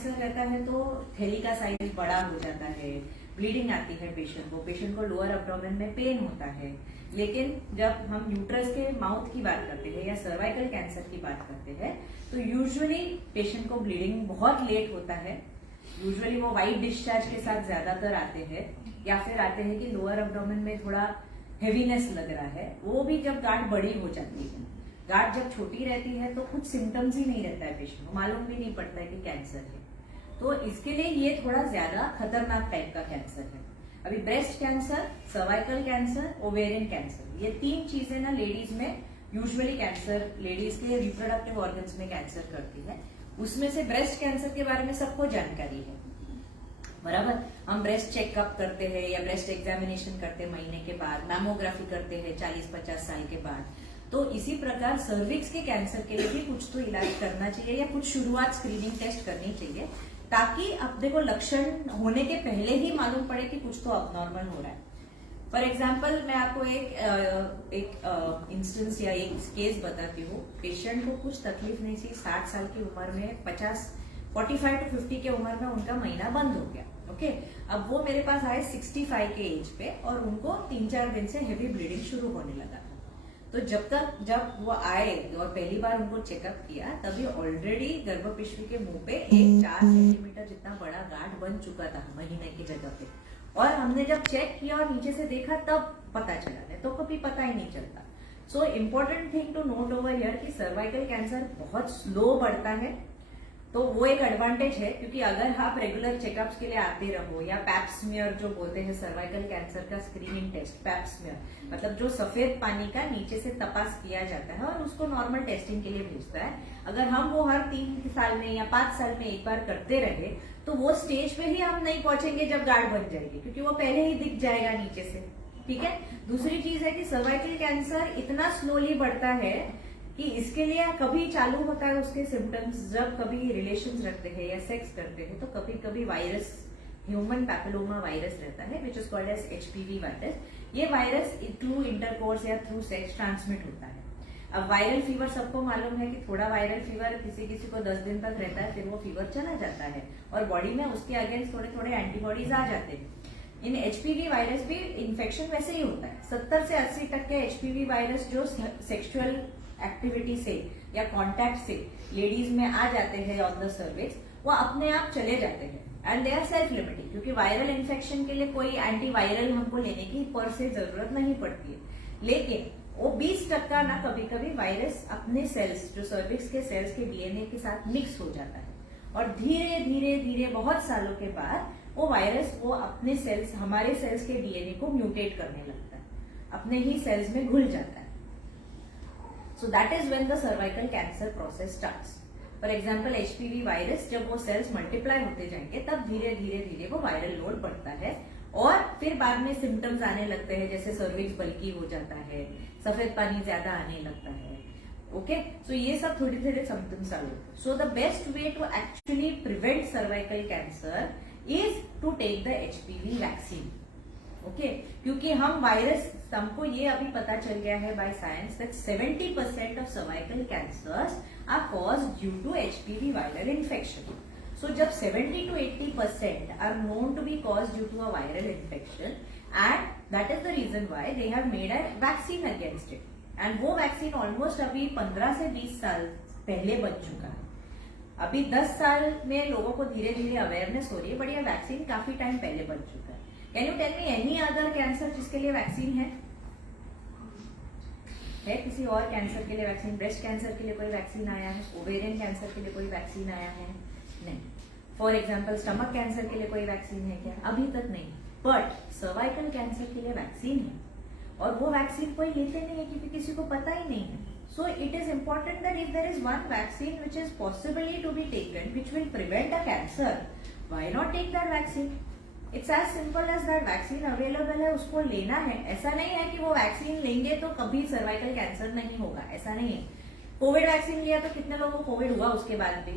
Cancer रहता है तो थैली का साइज बड़ा हो जाता है, ब्लीडिंग आती है पेशेंट को लोअर एब्डोमेन में पेन होता है। लेकिन जब हम यूट्रस के माउथ की बात करते हैं या सर्वाइकल कैंसर की बात करते हैं तो यूजुअली पेशेंट को ब्लीडिंग बहुत लेट होता है। यूजुअली वो वाइट डिस्चार्ज के साथ ज्यादातर आते हैं, या फिर आते हैं कि लोअर एब्डोमेन में थोड़ा हेवीनेस लग रहा है। वो भी जब गांठ बड़ी हो जाती है। गांठ जब छोटी रहती है तो कुछ सिम्टम्स ही नहीं रहता है, पेशेंट को मालूम भी नहीं पड़ता है कि कैंसर है। तो इसके लिए ये थोड़ा ज्यादा खतरनाक टाइप का कैंसर है। अभी breast cancer, cervical cancer, ovarian cancer, ये 3 चीजें ना लेडीज में यूजुअली कैंसर, लेडीज के रिप्रोडक्टिव ऑर्गन्स में कैंसर करती है। उसमें से ब्रेस्ट कैंसर के बारे में सबको जानकारी है, बराबर। हम ब्रेस्ट चेकअप करते हैं या ब्रेस्ट एग्जामिनेशन करते हैं महीने के बाद, मैमोग्राफी करते हैं 40-50 साल के बाद। तो इसी प्रकार सर्विक्स के कैंसर के लिए भी कुछ तो इलाज करना चाहिए या कुछ शुरुआत स्क्रीनिंग टेस्ट करनी चाहिए, ताकि अपने को लक्षण होने के पहले ही मालूम पड़े कि कुछ तो अबनॉर्मल हो रहा है। फॉर एग्जाम्पल मैं आपको एक इंस्टेंस या एक केस बताती हूँ। पेशेंट को कुछ तकलीफ नहीं थी, 60 साल की उम्र में 45 to 50 के उम्र में उनका महीना बंद हो गया। ओके, अब वो मेरे पास आए 65 के एज पे और उनको 3-4 दिन से हेवी ब्लीडिंग शुरू होने लगा था। तो जब वो आए और पहली बार उनको चेकअप किया, तभी ऑलरेडी गर्भपिशवी के मुंह पे एक 4 सेंटीमीटर जितना बड़ा गांठ बन चुका था महीने की जगह पे। और हमने जब चेक किया और नीचे से देखा तब पता चला, नहीं तो कभी पता ही नहीं चलता। So important thing to note over here कि सर्वाइकल कैंसर बहुत स्लो बढ़ता है। तो वो एक एडवांटेज है, क्योंकि अगर आप रेगुलर चेकअप्स के लिए आते रहो, या पैप्समियर जो बोलते हैं सर्वाइकल कैंसर का स्क्रीनिंग टेस्ट, पैप्समियर मतलब जो सफेद पानी का नीचे से तपास किया जाता है और उसको नॉर्मल टेस्टिंग के लिए भेजता है। अगर हम वो हर 3 साल में या 5 साल में एक बार करते रहे तो वो स्टेज पे ही हम नहीं पहुंचेंगे जब गांठ बन जाएगी, क्योंकि वो पहले ही दिख जाएगा नीचे से। ठीक है। दूसरी चीज है कि सर्वाइकल कैंसर इतना स्लोली बढ़ता है कि इसके लिए कभी चालू होता है उसके सिम्टम्स जब कभी रिलेशंस रखते हैं या सेक्स करते हैं, तो कभी कभी वायरस, ह्यूमन पैपिलोमा वायरस रहता है which is called as HPV virus. ये वायरस थ्रू इंटरकोर्स या थ्रू सेक्स ट्रांसमिट होता है। अब वायरल फीवर सबको मालूम है कि थोड़ा वायरल फीवर किसी किसी को 10 दिन तक रहता है, फिर वो फीवर चला जाता है और बॉडी में उसके अगेंस्ट थोड़े थोड़े एंटीबॉडीज आ जाते हैं। इन HPV वायरस भी इन्फेक्शन वैसे ही होता है। 70 से 80% HPV वायरस जो सेक्सुअल एक्टिविटी से या कांटेक्ट से लेडीज में आ जाते हैं ऑन द सर्विक्स, वो अपने आप चले जाते हैं and they are self limiting, क्योंकि वायरल इन्फेक्शन के लिए कोई एंटीवायरल हमको लेने की पर से जरूरत नहीं पड़ती है। लेकिन वो 20% ना कभी कभी वायरस अपने सेल्स, जो सर्विक्स के सेल्स के DNA के साथ मिक्स हो जाता है और धीरे धीरे धीरे बहुत सालों के बाद वो वायरस वो अपने सेल्स, हमारे सेल्स के DNA को म्यूटेट करने लगता है, अपने ही सेल्स में घुल जाता है। So that is when the cervical cancer process starts. For example, HPV virus जब वो सेल्स मल्टीप्लाई होते जाएंगे तब धीरे धीरे धीरे वो वायरल लोड बढ़ता है और फिर बाद में सिम्टम्स आने लगते हैं, जैसे सर्विक्स बल्की हो जाता है, सफेद पानी ज्यादा आने लगता है। ओके, सो ये सब थोड़ी थोड़े सिम्टम्स आ लोग। So the best way to actually prevent cervical cancer is to take the HPV vaccine. Okay, क्योंकि हम वायरस, हमको ये अभी पता चल गया है by science that 70% of cervical cancers are caused due to HPV viral infection. So जब 70 to 80% are known to be caused due to a viral infection, and that is the reason why they have made a vaccine against it. And वो vaccine almost अभी 15 से 20 साल पहले बन चुका है। अभी 10 साल में लोगों को धीरे धीरे अवेयरनेस हो रही है, बट ये वैक्सीन काफी टाइम पहले बन चुका है। Can you tell me any other cancer जिसके लिए वैक्सीन है? किसी और कैंसर के लिए वैक्सीन? ब्रेस्ट कैंसर के लिए कोई वैक्सीन आया है? ओवेरियन कैंसर के लिए कोई वैक्सीन आया है? नहीं। फॉर एग्जाम्पल स्टमक कैंसर के लिए कोई वैक्सीन है क्या? अभी तक नहीं। बट सर्वाइकल कैंसर के लिए वैक्सीन है और वो वैक्सीन कोई लेते नहीं है क्योंकि किसी को पता ही नहीं है। So it is important that if there is one vaccine which is possibly to be taken which will prevent a cancer, why not take that vaccine? It's as simple as that. Vaccine available है, उसको लेना है। ऐसा नहीं है कि वो vaccine लेंगे तो कभी सर्वाइकल कैंसर नहीं होगा, ऐसा नहीं है। कोविड वैक्सीन लिया तो कितने लोगों को कोविड हुआ उसके बाद भी?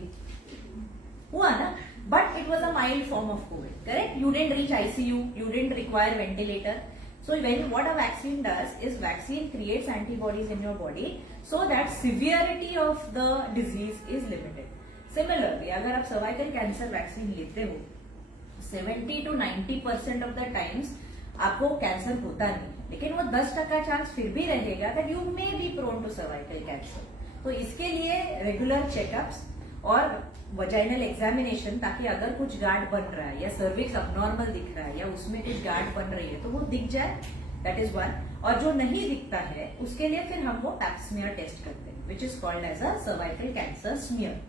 हुआ ना, but it was a mild form of Covid, correct? You didn't reach ICU, you didn't require ventilator. So what a vaccine does is vaccine creates antibodies in your body so that severity of the disease is limited. Similarly अगर आप cervical cancer vaccine लेते हो 70 to 90% of the times आपको cancer होता नहीं, लेकिन वो 10% chance फिर भी रहेगा that you may be prone to cervical cancer. तो इसके लिए रेगुलर चेकअप्स और वजाइनल एग्जामिनेशन, ताकि अगर कुछ गार्ड बन रहा है या सर्विक्स अबनॉर्मल दिख रहा है या उसमें कुछ गार्ड बन रही है तो वो दिख जाए, दैट इज वन। और जो नहीं दिखता है उसके लिए फिर हम वो पैप स्मीयर टेस्ट करते हैं which is called as a cervical cancer smear.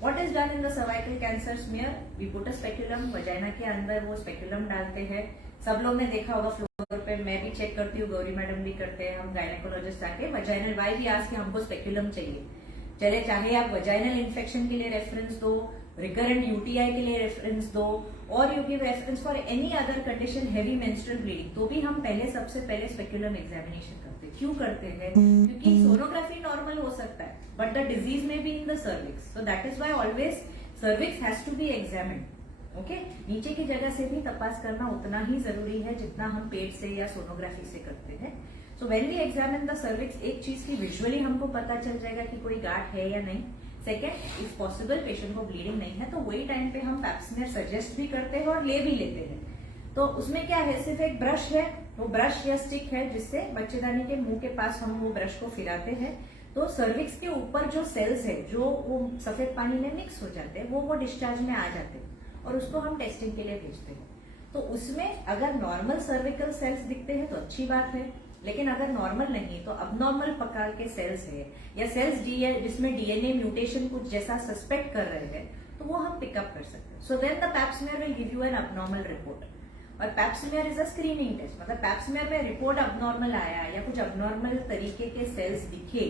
What is done in the cervical cancer smear? We put a speculum, vagina के अंदर वो स्पेक्यूलम डालते हैं। सब लोग ने देखा होगा फ्लोर पे, मैं भी चेक करती हूँ, गौरी मैडम भी करते हैं, हम गायनेकोलॉजिस्ट आके वजाइनल वाई भी आज के हमको स्पेक्यूलम चाहिए। चले चाहे आप वजाइनल इन्फेक्शन के लिए रेफरेंस दो, रिकरेंट यूटीआई के लिए रेफरेंस दो, और you give reference for any other condition, heavy menstrual bleeding, तो भी हम सबसे पहले स्पेक्यूलम एग्जामिनेशन करते हैं। क्यों करते हैं? क्योंकि सोनोग्राफी नॉर्मल हो सकता है बट द डिजीज में be in the cervix, so that is why always cervix has to be examined. Okay, नीचे की जगह से भी तपास करना उतना ही जरूरी है जितना हम पेट से या सोनोग्राफी से करते हैं। So when we examine the cervix, एक चीज की विजुअली हमको पता चल जाएगा कि कोई गांठ है या नहीं। सेकेंड, इफ पॉसिबल पेशेंट को ब्लीडिंग नहीं है तो वही टाइम पे हम पैप स्मीयर सजेस्ट भी करते हैं और ले भी लेते हैं। तो उसमें क्या है, सिर्फ एक ब्रश है, वो ब्रश या स्टिक है जिससे बच्चेदानी के मुंह के पास हम वो ब्रश को फिराते हैं, तो सर्विक्स के ऊपर जो सेल्स है जो वो सफेद पानी में मिक्स हो जाते हैं वो डिस्चार्ज में आ जाते हैं और उसको हम टेस्टिंग के लिए भेजते हैं। तो उसमें अगर नॉर्मल सर्विकल सेल्स दिखते हैं तो अच्छी बात है, लेकिन अगर नॉर्मल नहीं तो अबनॉर्मल प्रकार के सेल्स है या सेल्स जिसमें डीएनए म्यूटेशन कुछ जैसा सस्पेक्ट कर रहे हैं तो वो हम पिकअप कर सकते हैं। So then the pap smear will give you an abnormal report. और pap smear is a screening test, मतलब पैप स्मीयर में रिपोर्ट अबनॉर्मल आया या कुछ अबनॉर्मल तरीके के सेल्स दिखे,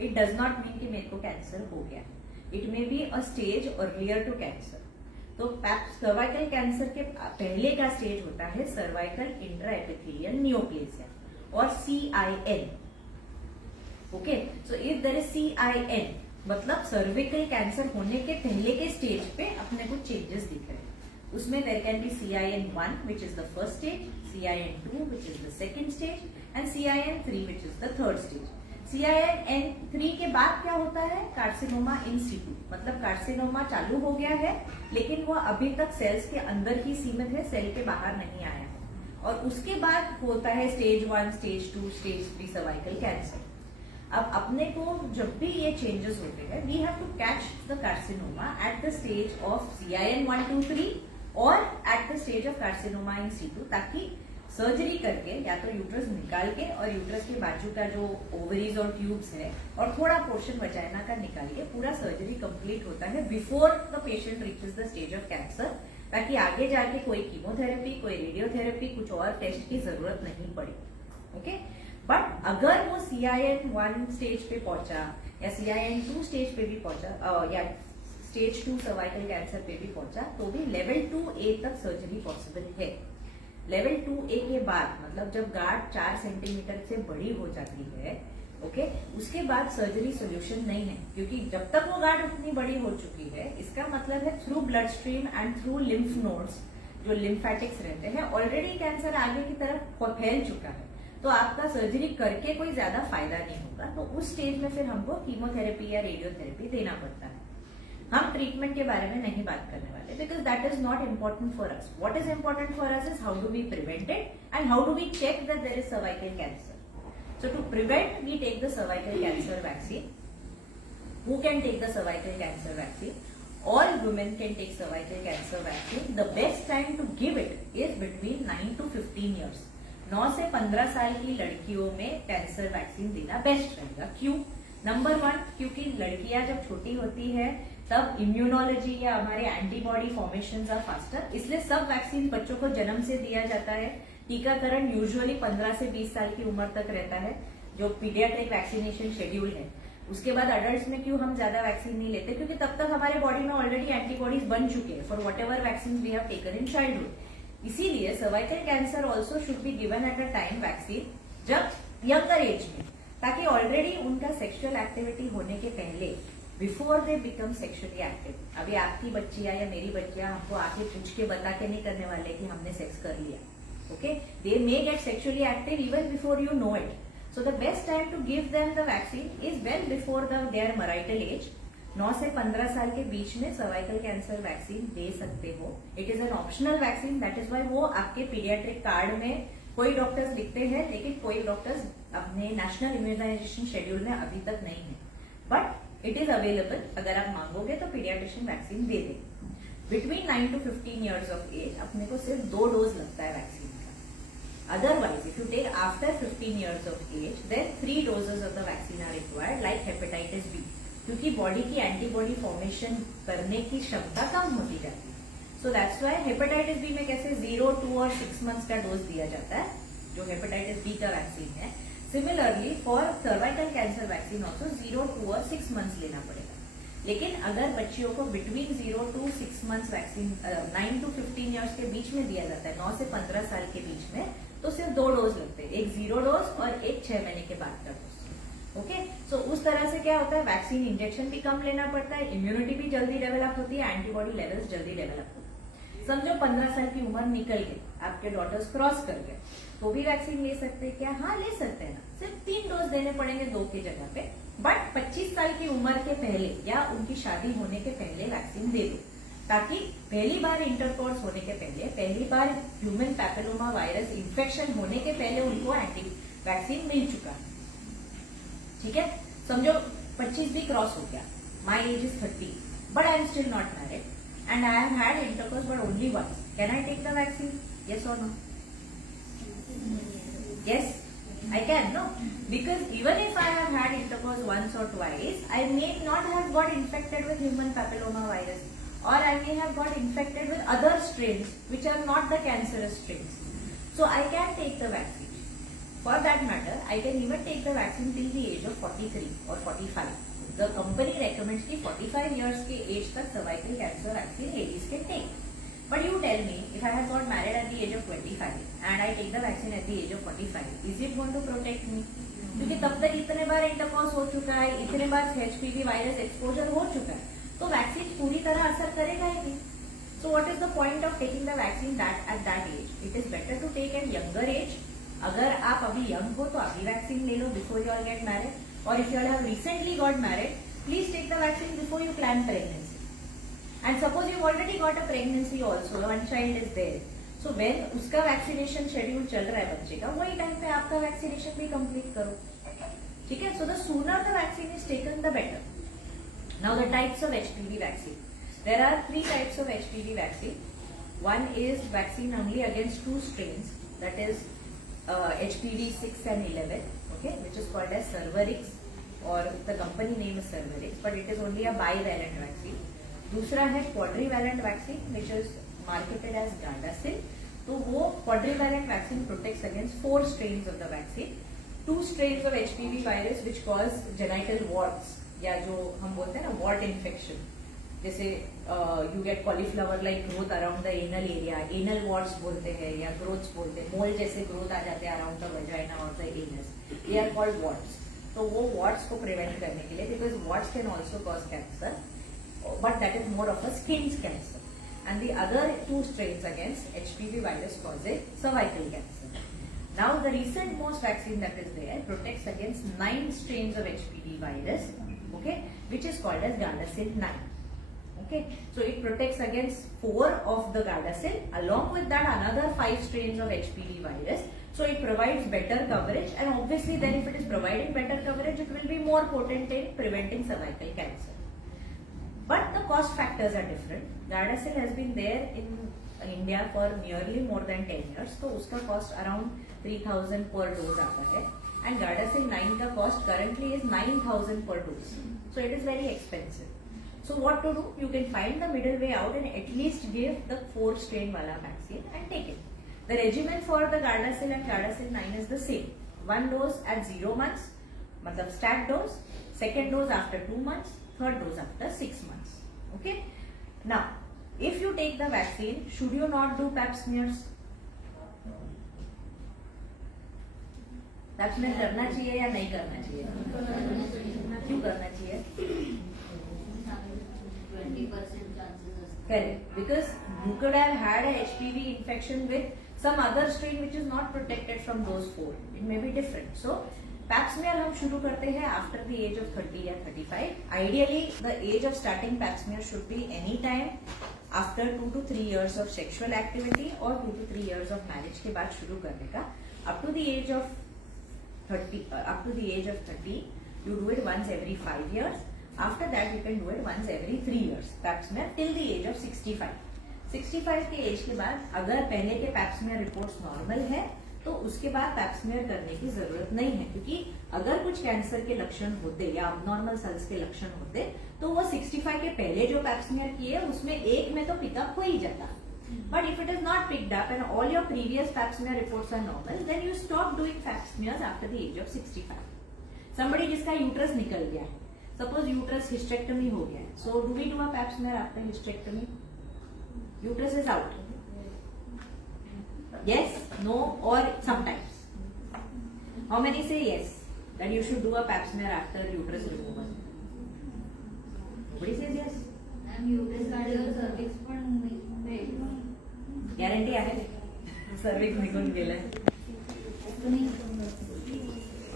इट डज नॉट मीन कि मेरे को कैंसर हो गया। It may be a stage earlier to cancer. तो सर्वाइकल कैंसर के पहले का स्टेज होता है सर्वाइकल इंट्राएपिथेलियल नियोप्लेसिया और CIN। Okay, so if there is CIN मतलब सर्विकल कैंसर होने के पहले के स्टेज पे अपने को चेंजेस दिख रहे हैं। उसमें there can be CIN1 which is the first stage, CIN2 which is the second stage and CIN3 which is the third stage। CIN3 के बाद क्या होता है, कार्सिनोमा इन सीटू, मतलब कार्सिनोमा चालू हो गया है लेकिन वो अभी तक सेल्स के अंदर ही सीमित है, सेल के बाहर नहीं आया है। और उसके बाद होता है stage 1, stage 2, stage 3 cervical cancer. अब अपने को जब भी ये चेंजेस होते हैं we have to catch the carcinoma at the stage of CIN1, 2, 3 और at the stage of carcinoma in situ, ताकि सर्जरी करके या तो यूट्रस निकाल के और यूट्रस के बाजू का जो ओवरीज और ट्यूब्स है और थोड़ा पोर्शन वजाइना का निकाल के पूरा सर्जरी कंप्लीट होता है before the patient reaches the stage of cancer, ताकि आगे जाके कोई कीमोथेरेपी, कोई रेडियोथेरेपी, कुछ और टेस्ट की जरूरत नहीं पड़े। ओके, बट अगर वो CIN1 स्टेज पे पहुंचा या CIN2 स्टेज पे भी पहुंचा या स्टेज 2 सर्वाइकल कैंसर पे भी पहुंचा तो भी लेवल 2A तक सर्जरी पॉसिबल है। लेवल 2A के बाद मतलब जब गांठ 4 सेंटीमीटर से बड़ी हो जाती है, ओके, उसके बाद सर्जरी सोल्यूशन नहीं है, क्योंकि जब तक वो गांठ उतनी बड़ी हो चुकी है इसका मतलब है through blood stream and through lymph nodes जो लिम्फेटिक्स रहते हैं ऑलरेडी कैंसर आगे की तरफ फैल चुका है, तो आपका सर्जरी करके कोई ज्यादा फायदा नहीं होगा। तो उस स्टेज में फिर हमको कीमोथेरेपी या रेडियोथेरेपी देना पड़ता है। हम ट्रीटमेंट के बारे में नहीं बात करने वाले because that is not important for us. What is important for us is how do we prevent it and how do we check that there is cervical cancer. So to prevent, we take the cervical cancer vaccine. Who can take the cervical cancer vaccine? All women can take cervical cancer vaccine. The best time to give it is between 9 to 15 years. 9 से 15 साल की लड़कियों में cancer vaccine देना best रहेगा। क्यों? Number 1, क्योंकि लड़कियां जब छोटी होती है तब इम्यूनोलॉजी या हमारे एंटीबॉडी फॉर्मेशन आर फास्टर, इसलिए सब वैक्सीन बच्चों को जन्म से दिया जाता है। टीकाकरण यूजुअली 15 से 20 साल की उम्र तक रहता है जो पीडियाट्रिक वैक्सीनेशन शेड्यूल है। उसके बाद अडल्ट्स में क्यों हम ज्यादा वैक्सीन नहीं लेते, क्योंकि तब तक हमारे बॉडी में ऑलरेडी एंटीबॉडीज बन चुके हैं for whatever vaccine we have taken in childhood. इसीलिए cervical cancer also should be given at a time vaccine जब यंगर एज में, ताकि ऑलरेडी उनका सेक्सुअल एक्टिविटी होने के पहले before they become sexually active. अभी आपकी बच्चियां या मेरी बच्चियां हमको आके पूछ के बता के नहीं करने वाले कि हमने सेक्स कर लिया। Okay, they may get sexually active even before you know it. So the best time to give them the vaccine is well before their marital age. 9 से 15 साल के बीच में सर्वाइकल कैंसर वैक्सीन दे सकते हो. It is an optional vaccine, that is why वो आपके paediatric card में कोई डॉक्टर्स लिखते हैं, लेकिन कोई डॉक्टर्स अपने नेशनल इम्यूनाइजेशन शेड्यूल में अभी तक नहीं है. बट इट इज अवेलेबल, अगर आप मांगोगे तो paediatrician vaccine they they. Between 9 to 15 years of age अपने को सिर्फ 2 डोज लगता है वैक्सीन का. Otherwise if you take after 15 years of age, then 3 doses of the vaccine are required, like hepatitis B, क्योंकि बॉडी की एंटीबॉडी फॉर्मेशन करने की क्षमता कम होती जाती है. So that's why hepatitis B में कैसे 0, 2 और 6 months का डोज दिया जाता है, जो हेपेटाइटिस बी का वैक्सीन है. Similarly for cervical cancer vaccine also 0, 2 और 6 months लेना पड़ेगा. लेकिन अगर बच्चियों को between 0 to 6 months vaccine 9 to 15 years के बीच में दिया जाता है, 9 से 15 साल के बीच में, तो सिर्फ 2 डोज लगते हैं, एक 0 डोज और एक 6 महीने के बाद का डोज. ओके, सो उस तरह से क्या होता है, वैक्सीन इंजेक्शन भी कम लेना पड़ता है, इम्यूनिटी भी जल्दी डेवलप होती है, एंटीबॉडी लेवल्स जल्दी डेवलप होते हैं. समझो 15 साल की उम्र निकल गई, आपके डॉटर्स क्रॉस कर गए, तो भी वैक्सीन ले सकते हैं क्या? हाँ, ले सकते हैं ना. सिर्फ 3 डोज देने पड़ेंगे 2 की जगह पे. बट 25 साल की उम्र के पहले या उनकी शादी होने के पहले वैक्सीन दे दो, ताकि पहली बार इंटरकोर्स होने के पहले, पहली बार ह्यूमन पैपिलोमा वायरस इन्फेक्शन होने के पहले उनको एंटी वैक्सीन मिल चुका है. ठीक है, समझो 25 भी क्रॉस हो गया, my age is 30, but I am still not married and I have had intercourse but only once. Can I take the vaccine? Yes और no? Yes, I can, no? Because even if I have had intercourse once or twice, I may not have got infected with human papilloma virus, or I may have got infected with other strains which are not the cancerous strains. So I can take the vaccine. For that matter, I can even take the vaccine till the age of 43 or 45. The company recommends कि 45 years के age तक cervical cancer vaccine ladies can take. But you tell me, if I have got married at the age of 25 and I take the vaccine at the age of 45, is it going to protect me? क्योंकि तब तक इतने बार intercourse हो चुका है, इतने बार HPV virus exposure हो चुका है, तो वैक्सीन पूरी तरह असर करेगा ही नहीं. So what is the point of taking the vaccine at that age? It is better to take at younger age. अगर आप अभी यंग हो तो अभी वैक्सीन ले लो before you all get married, और if you all have recently got married, please take the vaccine before you plan pregnancy. And suppose you've already got a pregnancy also, one child is there. So when उसका vaccination schedule चल रहा है बच्चे का, वही time पे आपका vaccination भी complete करो. ठीक है? So the sooner the vaccine is taken, the better. Now the types of HPV vaccine. There are 3 types of HPV vaccine. One is vaccine only against 2 strains, that is HPV 6 and 11, okay, which is called as Cervarix, or the company name is Cervarix, but it is only a bivalent vaccine. दूसरा है quadrivalent vaccine which is marketed as Gardasil. तो वो quadrivalent vaccine protects against 4 strains of the vaccine. 2 strains of HPV virus which cause genital warts, या जो हम बोलते हैं ना wart infection, जैसे you get cauliflower like growth around the anal area, anal warts बोलते हैं या growths बोलते हैं, मोल जैसे ग्रोथ आ जाते हैं around the vagina or the anus, they are called warts. तो वो warts को प्रिवेंट करने के लिए, because warts can also cause cancer, but that is more of a skin cancer, and the other 2 strains against HPV virus causes cervical cancer. Now the recent most vaccine that is there protects against 9 strains of HPV virus, okay, which is called as Gardasil 9. Okay, so it protects against 4 of the Gardasil, along with that another 5 strains of HPV virus. So it provides better coverage, and obviously then if it is providing better coverage, it will be more potent in preventing cervical cancer. But the cost factors are different. Gardasil has been there in India for nearly more than 10 years, तो उसका cost around 3,000 per dose आता है, and Gardasil 9 का cost currently is 9,000 per dose. So it is very expensive. So what to do? You can find the middle way out and at least give the 4 strain wala vaccine and take it. The regimen for the Gardasil and Gardasil 9 is the same. 1 dose at 0 months, मतलब stacked dose. Second dose after 2 months. Third dose after 6 months. Okay. Now, if you take the vaccine, should you not do pap smears? pap smear करना चाहिए या नहीं करना चाहिए? क्यों करना चाहिए? 20% chances. Correct. Because you could have had a HPV infection with some other strain which is not protected from those 4. It may be different. So pap smear हम शुरू करते हैं आफ्टर द एज ऑफ 30 या 35. Ideally the age of starting pap smear should be any time after 2 to 3 years of sexual activity और 2 to 3 years of marriage के बाद शुरू करने का. Up to the age of 30 you do it once every 5 years. After that you can do it once every 3 years. Pap smear till the age of 65. 65 के as के बाद अगर पहले के पैप स्मीयर रिपोर्ट्स नॉर्मल है तो उसके बाद पैप स्मीयर करने की जरूरत नहीं है, क्योंकि अगर कुछ कैंसर के लक्षण होते या अबनॉर्मल सेल्स के लक्षण होते तो वो 65 के पहले जो पैप स्मीयर किए उसमें एक में तो पिकअप हो ही जाता. But if it is not picked up and all your previous pap smear reports are normal, then you stop doing pap smears after the age of 65. Somebody जिसका यूट्रस निकल गया है, सपोज यूट्रस हिस्टेक्टमी हो गया है, so do we do a pap smear after hysterectomy? Uterus is out. Yes, no, or sometimes. How many say yes that you should do a pap smear after uterus removal? Nobody says yes. uterus काढल्यावर cervix पण guarantee आहे cervix निघून गेलाय.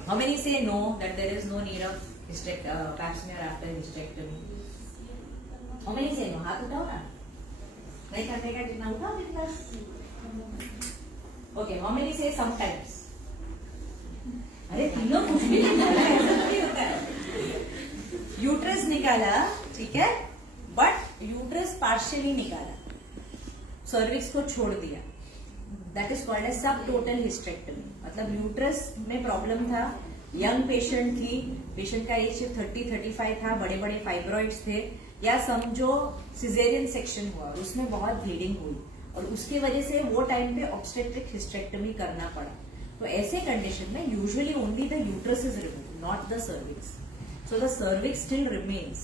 How many say no that there is no need of pap smear after hysterectomy? How many say no? हाथ उठाओ ना. नहीं करने का जितना उठाओ जितना. Okay, how many say sometimes? अरे तीनों कुछ भी निकाला, ऐसा नहीं होता है. यूट्रस निकाला, ठीक है, बट यूट्रस पार्शियली निकाला, सर्विक्स को छोड़ दिया. दैट इज कॉल्ड एज सब टोटल हिस्टेक्टमी. मतलब यूट्रस में प्रॉब्लम था, यंग पेशेंट थी, पेशेंट का एज 30-35 था, बड़े बड़े फाइब्रॉइड्स थे, या समझो सिजेरियन सेक्शन हुआ और उसमें बहुत ब्लीडिंग हुई और उसकी वजह से वो टाइम पे ऑब्स्टेट्रिक हिस्टेक्टमी करना पड़ा. तो ऐसे कंडीशन में usually only the uterus is removed, not the cervix. So the cervix still remains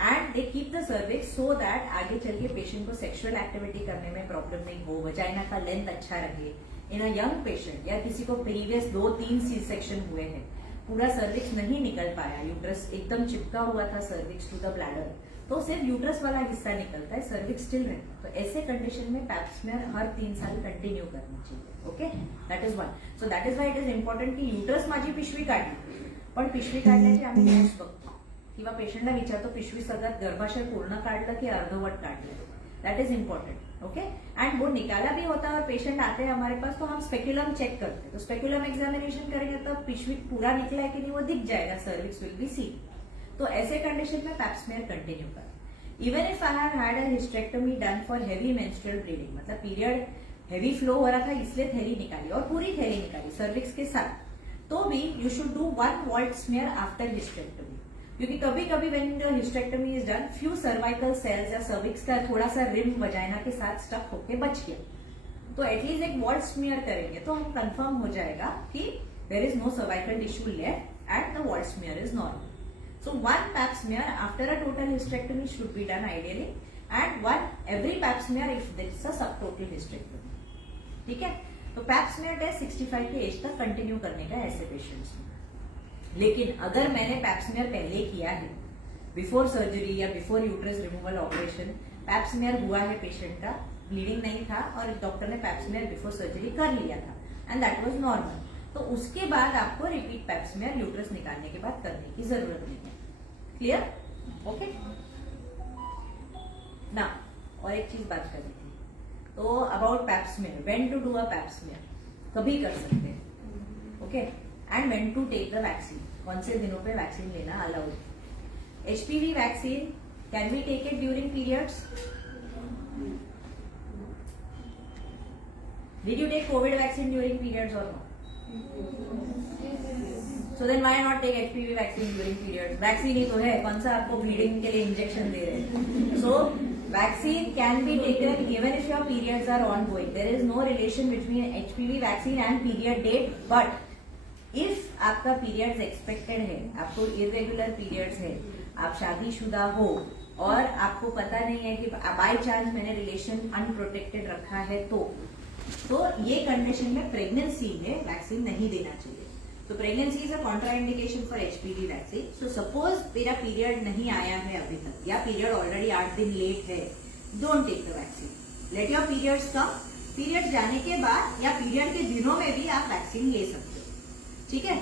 and they keep the cervix so that आगे चल के पेशेंट को सेक्सुअल एक्टिविटी करने में प्रॉब्लम नहीं हो, वजाइना का लेंथ अच्छा रहे. इन अ यंग पेशेंट या किसी को प्रीवियस 2-3 सी सेक्शन हुए हैं, पूरा सर्विक्स नहीं निकल पाया, यूट्रस एकदम चिपका हुआ था सर्विक्स टू द ब्लैडर, तो सिर्फ यूट्रस वाला हिस्सा निकलता है, सर्विक्स स्टिल रहता. तो ऐसे कंडीशन में पैप स्मीयर हर 3 साल कंटिन्यू करना चाहिए. Okay, that is one. So that is why it is important की यूट्रस माझी पिशवी काढली, पण पिशवी काढण्याची आम्ही न्यूज बघतो किंवा पेशंटला विचारतो पिशवी सगळ्यात गर्भाशय पूर्ण काढलं की अर्धवट काढलं. That is important. Okay, and वो निकाला भी होता है और पेशेंट आते हैं हमारे पास तो हम स्पेक्युलम चेक करते हैं. तो स्पेक्युलम एग्जामिनेशन करेंगे तो पिशवी पूरा निकला है कि नहीं वो दिख जाएगा, सर्विक्स विल बी सी. तो ऐसे कंडीशन में पैप स्मीयर कंटिन्यू करें. Even if I have had a hysterectomy done for heavy menstrual bleeding, मतलब पीरियड हेवी फ्लो हो रहा था इसलिए थैली निकाली और पूरी थैली निकाली सर्विक्स के साथ, तो भी you should do 1 vault smear after hysterectomy. क्योंकि कभी कभी when the hysterectomy is done few cervical cells या सर्विक्स का थोड़ा सा रिम वजाइना के साथ स्टक होके बच गया, तो एटलीस्ट एक वॉल्ट स्मीयर करेंगे तो हम कंफर्म हो जाएगा कि there is no cervical tissue left and the vault smear is normal. So 1 pap smear after a total hysterectomy should be done ideally, and 1 every pap smear if there is a subtotal hysterectomy. ठीक है, तो pipe smear test 65 के as तक continue करने का ऐसे patients में. लेकिन अगर मैंने पैप स्मीयर पहले किया है, बिफोर सर्जरी या before uterus removal operation, pap smear हुआ है पेशेंट का, ब्लीडिंग नहीं था और डॉक्टर ने पैप स्मीयर बिफोर सर्जरी कर लिया था एंड दैट वाज नॉर्मल, तो उसके बाद आपको रिपीट पैप स्मीयर यूट्रस निकालने के बाद करने की जरूरत नहीं है. क्लियर? ओके ना. और एक चीज बात करनी थी, तो about pap smear, when to do a pap smear, कभी कर सकते हैं. Okay, and when to take the vaccine, कौन से दिनों पे वैक्सीन लेना allowed. HPV vaccine can we take it during periods? Did you take Covid vaccine during periods और no? So then why not take HPV vaccine during periods? Vaccine ही तो है, कौन सा आपको ब्लीडिंग के लिए इंजेक्शन दे रहे हैं. So vaccine can be taken even if your periods are ongoing. There is no relation between HPV vaccine and period date. But if आपका periods expected है, आपको irregular periods है, आप शादीशुदा हो और आपको पता नहीं है कि बाय चांस मैंने रिलेशन अनप्रोटेक्टेड रखा है, तो ये कंडीशन में प्रेगनेंसी में वैक्सीन नहीं देना चाहिए. तो pregnancy is a contraindication for HPV vaccine. So suppose तेरा पीरियड नहीं आया है अभी तक या पीरियड ऑलरेडी 8 दिन लेट है, don't take the vaccine. Let your periods come. Period जाने के बाद या पीरियड के दिनों में भी आप वैक्सीन ले सकते हो. ठीक है,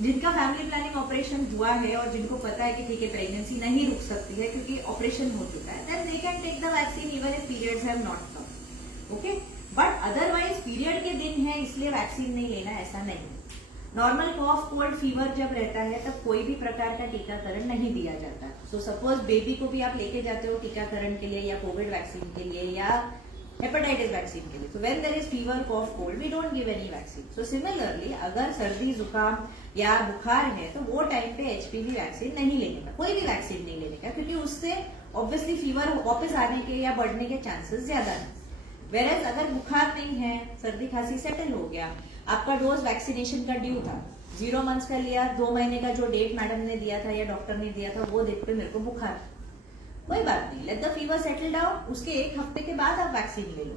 जिनका फैमिली प्लानिंग ऑपरेशन हुआ है और जिनको पता है कि ठीक है प्रेगनेंसी नहीं रुक सकती है क्योंकि ऑपरेशन हो चुका है, then they can take the vaccine even if periods have not come. Okay, but otherwise period के दिन है इसलिए वैक्सीन नहीं लेना, ऐसा नहीं। नॉर्मल कॉफ कोल्ड फीवर जब रहता है तब कोई भी प्रकार का टीकाकरण नहीं दिया जाता। सो सपोज बेबी को भी आप लेके जाते हो टीकाकरण के लिए या कोविड वैक्सीन के लिए या हेपेटाइटिस वैक्सीन के लिए, so when there is fever, cough, cold, we don't give any vaccine. So similarly, अगर सर्दी जुकाम या बुखार है तो वो टाइम पे HPV वैक्सीन नहीं लेने का, कोई भी वैक्सीन नहीं लेने का, क्योंकि उससे ऑब्वियसली फीवर वापस आने के या बढ़ने के चांसेस ज्यादा है। वेरएज अगर बुखार नहीं है, सर्दी खांसी सेटल हो गया, आपका डोज वैक्सीनेशन का ड्यू था, 0 मंथ्स का लिया, 2 महीने का जो डेट मैडम ने दिया था या डॉक्टर ने दिया था वो डेट पे मेरे को बुखार, कोई बात नहीं, let the fever settle down, उसके 1 हफ्ते के बाद आप वैक्सीन ले लो।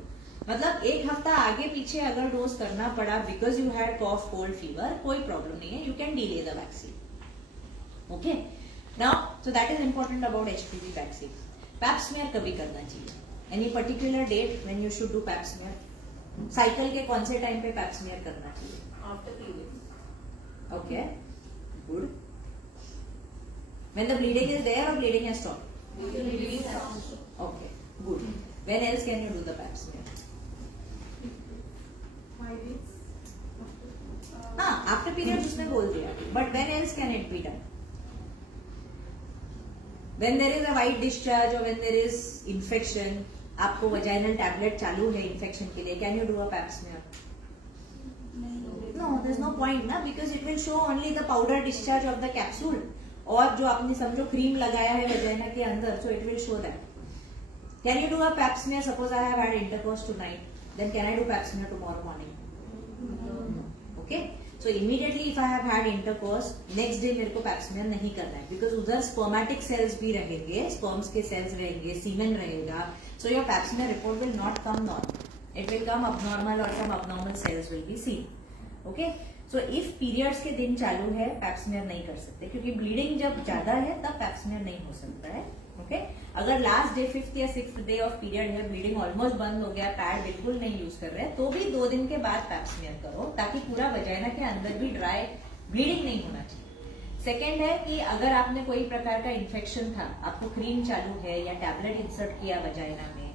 मतलब 1 हफ्ता आगे पीछे अगर डोज करना पड़ा because you had cough cold fever, कोई प्रॉब्लम नहीं है, you can delay the vaccine. Okay, now so that is important about HPV vaccine. Pap smear कभी करना चाहिए? Any particular date when you should do pap smear? Cycle के कौन से time पे पैप स्मीयर करना चाहिए? After periods. Okay, good. When the bleeding is there और bleeding has stopped? Okay, good. When else can you do the pap smear? 5 weeks. हाँ, after period उसने बोल दिया, but when else can it be done? When there is a white discharge or when there is infection, आपको vaginal tablet चालू है infection के लिए, can you do a pap smear? No, there's no point ना, because it will show only the powder discharge of the capsule. और जो आपने समझो क्रीम लगाया है वजाइना के अंदर, so it will show that. Can you do a pap smear? Suppose I have had intercourse tonight, then can I do pap smear tomorrow morning? Okay, so immediately if I have had intercourse, next day मेरे को pipe smear नहीं करना है, because उधर spermatic sales भी रहेंगे, sperms के sales रहेंगे, सीमेन रहेगा, so your pap smear report will not come normal, it will come abnormal और some abnormal cells will be seen. Okay, so if periods के दिन चालू है पैप स्मीयर नहीं कर सकते, क्योंकि ब्लीडिंग जब ज्यादा है तब पैप स्मीयर नहीं हो सकता है। ओके, अगर लास्ट डे 5th या 6th डे ऑफ पीरियड है, ब्लीडिंग ऑलमोस्ट बंद हो गया, पैड बिल्कुल नहीं यूज कर रहे, तो भी 2 दिन के बाद पैप स्मीयर करो, ताकि पूरा वजाइना के अंदर भी ड्राई ब्लीडिंग नहीं होना चाहिए। सेकेंड है कि अगर आपने कोई प्रकार का इन्फेक्शन था, आपको क्रीम चालू है या टैबलेट इंसर्ट किया वजाइना में,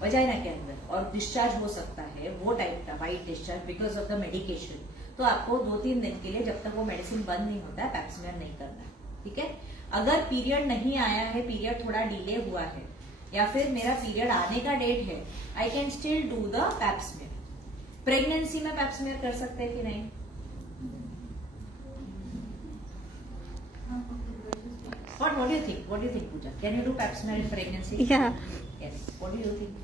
वजाइना के अंदर, और डिस्चार्ज हो सकता है वो टाइप का white discharge because of the medication, तो आपको 2-3 दिन के लिए, जब तक वो मेडिसिन बंद नहीं होता है, पैप स्मीयर नहीं करना है। ठीक है, अगर पीरियड नहीं आया है, पीरियड थोड़ा डिले हुआ है, या फिर मेरा पीरियड आने का डेट है, I can still do the pap smear. Pregnancy में पैप स्मीयर कर सकते हैं कि नहीं? What do you think? What do you think, Pooja? Can you do pap smear in pregnancy? Yeah. Yes. What do you think?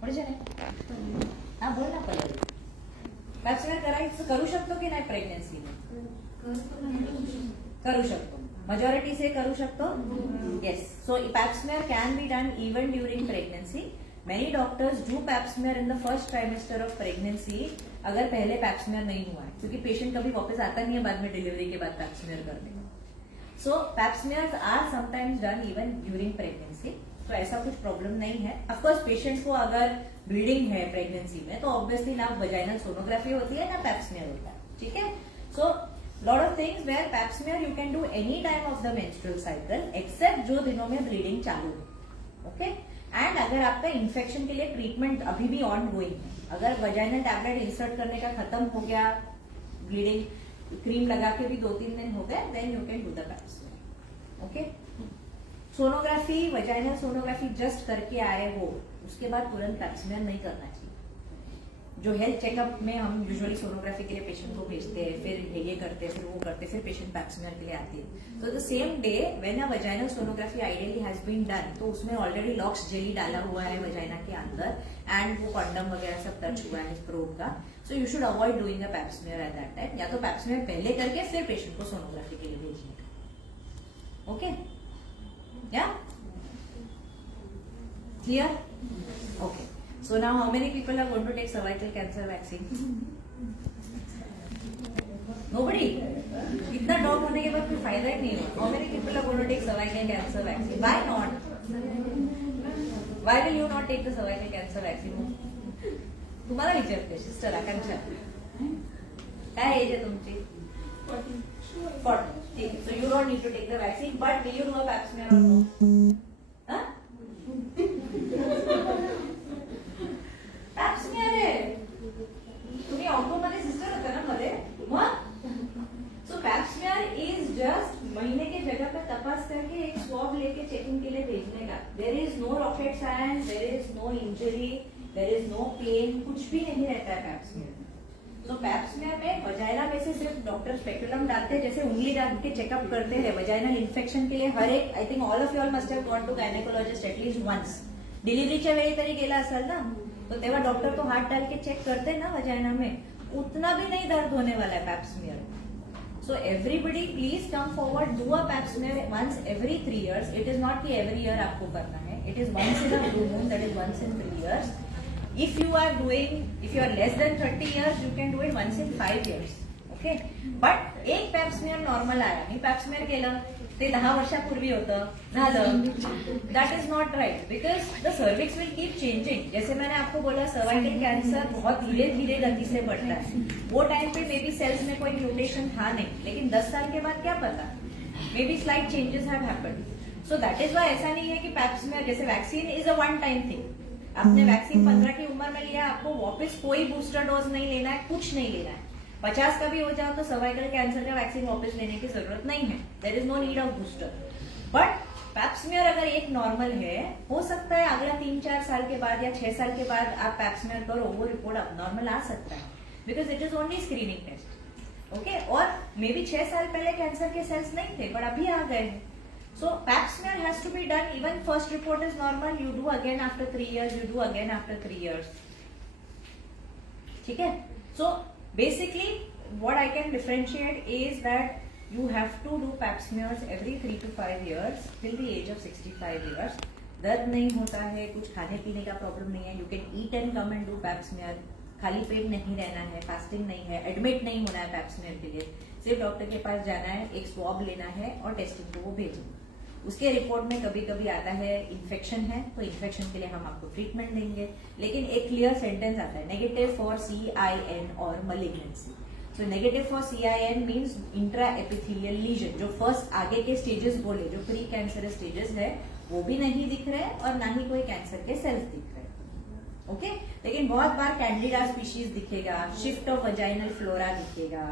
What is your name? हाँ, बोल ना पहले। पॅप स्मेअर करायचं करू शकतो की नाही प्रेग्नन्सी में? करू शकतो, majority से करू शकतो? Yes. So pap smear can be done even during pregnancy. Many doctors do pap smear in the first trimester of pregnancy अगर पहले पैप स्मेयर नहीं हुआ है, क्योंकि पेशेंट कभी वापस आता नहीं है बाद में डिलीवरी के बाद पैप स्मेयर करने। So pap smears are sometimes done even during pregnancy, तो ऐसा कुछ प्रॉब्लम नहीं है। ऑफकोर्स पेशेंट को अगर ब्लीडिंग है प्रेगनेंसी में तो ऑब्वियसली ना वजाइनल सोनोग्राफी होती है ना पैप स्मेयर होता है, ठीक है। So lot of things where pap smear you can do any time of the menstrual cycle except जो दिनों में ब्लीडिंग चालू है, ओके। एंड अगर आपका इन्फेक्शन के लिए ट्रीटमेंट अभी भी ऑन गोइंग है, अगर वजाइनल टैबलेट इंसर्ट करने का खत्म हो गया, ब्लीडिंग क्रीम लगा के भी 2-3 दिन हो गए, then you can do the pap smear, okay. Sonography, vaginal sonography just करके आए हो उसके बाद तुरंत पैप स्मेयर नहीं करना चाहिए। जो हेल्थ चेकअप में हम यूजुअली सोनोग्राफी के लिए पेशेंट को भेजते हैं, फिर ये करते हैं, फिर वो करते हैं, फिर पेशेंट पैप स्मेयर के लिए आती है। तो the same day when a vaginal sonography ideally has been done, तो उसमें ऑलरेडी लॉक्स जेली डाला हुआ है वजाइना के अंदर एंड वो कॉन्डम वगैरह सब टच हुआ है प्रोब का, so you should avoid doing a pap smear at that time. या तो पैप स्मेयर पहले करके फिर पेशेंट को सोनोग्राफी के लिए भेजने का, ओके। या clear? Okay. So now how many people are going to take cervical cancer vaccine? Nobody. इतना डॉग होने के बाद कोई फायदा ही नहीं होगा। How many people are going to take cervical cancer vaccine? Why not? Why will you not take the cervical cancer vaccine? तुम्हाला विचारते सिस्टर आकांक्षा, काय एज आहे तुमची? 40. ठीक है. So you don't need to take the vaccine, but will you do a pap smear or no? Huh? Pap smear आहे. तुम्ही ऑटोमध्ये सिस्टर होता ना मध्ये मग. So pap smear is just महीने के जगह पे तपास करके एक स्वॉब लेके चेकिंग के लिए भेजने का. There is no rocket science, there is no injury, there is no pain, कुछ भी नहीं रहता है पैप स्मियर में. तो पैप स्मियर में वजाइना में से सिर्फ डॉक्टर स्पेकुलम डालते हैं, जैसे उंगली डाल के चेकअप करते हैं वजाइनल इन्फेक्शन के लिए. हर एक, I think all of you all must have gone to gynaecologist at least once. डिलिव्हरीच्या वेळी तरी गेला असाल ना, तो तेव्हा डॉक्टर तो हाथ डाल के चेक करते हैं ना वजाइना में. उतना भी नहीं दर्द होने वाला है pap smear. So everybody please come forward, do a pap smear once every 3 years. It is not कि every year आपको करना है. It is once in a blue moon, that is once in 3 years. If you are less than 30 years, you can do it once in 5 years. Okay? But एक pap smear normal आया. मी pap smear केलं, ते 10 वर्षापूर्वी होतं, झालं. That is not right because the cervix will keep changing. जैसे मैंने आपको बोला सर्वाइकल कैंसर बहुत धीरे धीरे गति से बढ़ता है. वो टाइम पे मे बी सेल्स में कोई म्यूटेशन था नहीं, लेकिन 10 साल के बाद क्या पता, may be slight changes have happened. So that is why ऐसा नहीं है कि पैप स्मियर जैसे vaccine is a one time thing. आपने वैक्सीन 15 की उम्र में लिया, आपको वापस कोई बूस्टर डोज नहीं लेना है, कुछ नहीं लेना है. 50 का भी हो जाओ तो सर्वाइकल कैंसर का वैक्सीन वापस लेने की जरूरत नहीं है. There is no need of booster. But pap smear अगर एक नॉर्मल है, हो सकता है अगला 3-4 साल के बाद या 6 साल के बाद आप पैप स्मियर करो, वो रिपोर्ट अब नॉर्मल आ सकता है because it is only screening test. Okay. और मे बी 6 साल पहले कैंसर के सेल्स नहीं थे बट अभी आ गए हैं. So pap smear has to be done. Even first report is normal, you do again after 3 years, you do again after 3 years. ठीक है. सो basically what I can differentiate is that you have to do pap smears every 3 to 5 years till the age of 65 years. दर्द नहीं होता है, कुछ खाने पीने का प्रॉब्लम नहीं है, you can eat and come and do pap smear. खाली पेट नहीं रहना है, फास्टिंग नहीं है, एडमिट नहीं होना है पैप स्मियर के लिए. सिर्फ डॉक्टर के पास जाना है, एक स्वॉब लेना है और टेस्टिंग को वो भेजना. उसके रिपोर्ट में कभी कभी आता है इन्फेक्शन है, तो इन्फेक्शन के लिए हम आपको ट्रीटमेंट देंगे, लेकिन एक क्लियर सेंटेंस आता है नेगेटिव फॉर CIN और malignancy. So negative for CIN means intra epithelial lesion. जो फर्स्ट आगे के स्टेजेस बोले, जो प्री कैंसरस स्टेजेस है, वो भी नहीं दिख रहे और ना ही कोई कैंसर के सेल्स दिख रहे. ओके. लेकिन बहुत बार कैंडिडा स्पीशीज दिखेगा, शिफ्ट ऑफ वजाइनल फ्लोरा दिखेगा,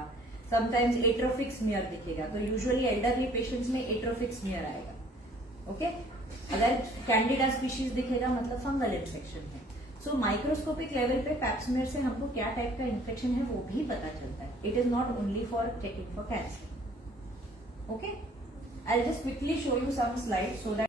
समटाइम्स एट्रोफिक स्मियर दिखेगा. तो यूजुअली एल्डरली पेशेंट्स में एट्रोफिक स्मियर आएगा. ओके. अगर कैंडिडा स्पीशीज दिखेगा मतलब फंगल इन्फेक्शन है. सो माइक्रोस्कोपिक लेवल पे पैप स्मियर से हमको क्या टाइप का इन्फेक्शन है वो भी पता चलता है. It is not only for checking for cancer. Okay. I just quickly show you some slide so that